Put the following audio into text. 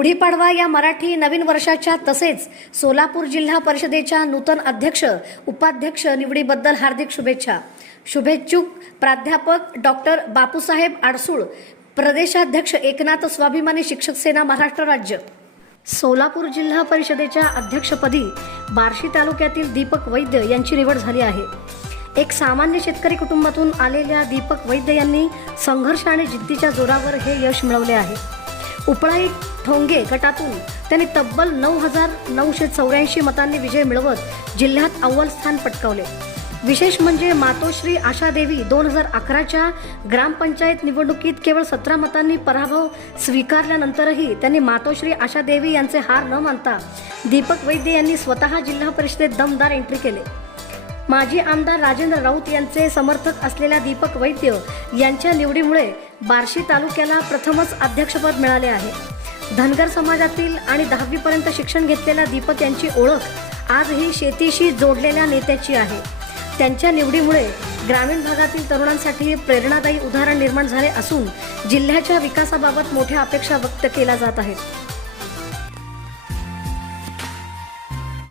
गुढीपाडवा या मराठी नवीन वर्षाच्या तसेच सोलापूर जिल्हा परिषदेच्या नूतन अध्यक्ष उपाध्यक्ष निवडीबद्दल हार्दिक शुभेच्छा। शुभेच्छुक प्राध्यापक डॉक्टर बापूसाहेब आडसूळ, प्रदेशाध्यक्ष एकनाथ स्वाभिमानी शिक्षक सेना महाराष्ट्र राज्य। सोलापूर जिल्हा परिषदेच्या अध्यक्षपदी बार्शी तालुक्यातील दीपक वैद्य यांची निवड झाली आहे। एक सामान्य शेतकरी कुटुंबातून आलेल्या दीपक वैद्य यांनी संघर्ष आणि जिद्दीच्या जोरावर हे यश मिळवले आहे। उपळाई ठोंगे गटातून त्यांनी तब्बल 9,984 मतांनी विजय मिळवत जिल्ह्यात अव्वल स्थान पटकावले। विशेष म्हणजे मातोश्री आशादेवी 2011च्या ग्रामपंचायत निवडणुकीत केवळ 17 मतांनी पराभव स्वीकारल्यानंतरही त्यांनी मातोश्री आशादेवी यांचे हार न मानता दीपक वैद्य यांनी स्वतः जिल्हा परिषदेत दमदार एंट्री केले। माजी आमदार राजेंद्र राऊत यांचे समर्थक असलेल्या दीपक वैद्य यांच्या निवडीमुळे बार्शी तालुक्याला प्रथमच अध्यक्षपद मिळाले आहे। धनगर समाजातील आणि 10वी पर्यंत शिक्षण घेतलेल्या दीपक यांची ओळख आजही शेतीशी जोडलेल्या नेत्याची आहे। त्यांच्या निवडीमुळे ग्रामीण भागातील तरुणांसाठी प्रेरणादायी उदाहरण निर्माण झाले असून जिल्ह्याच्या विकासाबाबत मोठ्या अपेक्षा व्यक्त केल्या जात आहेत।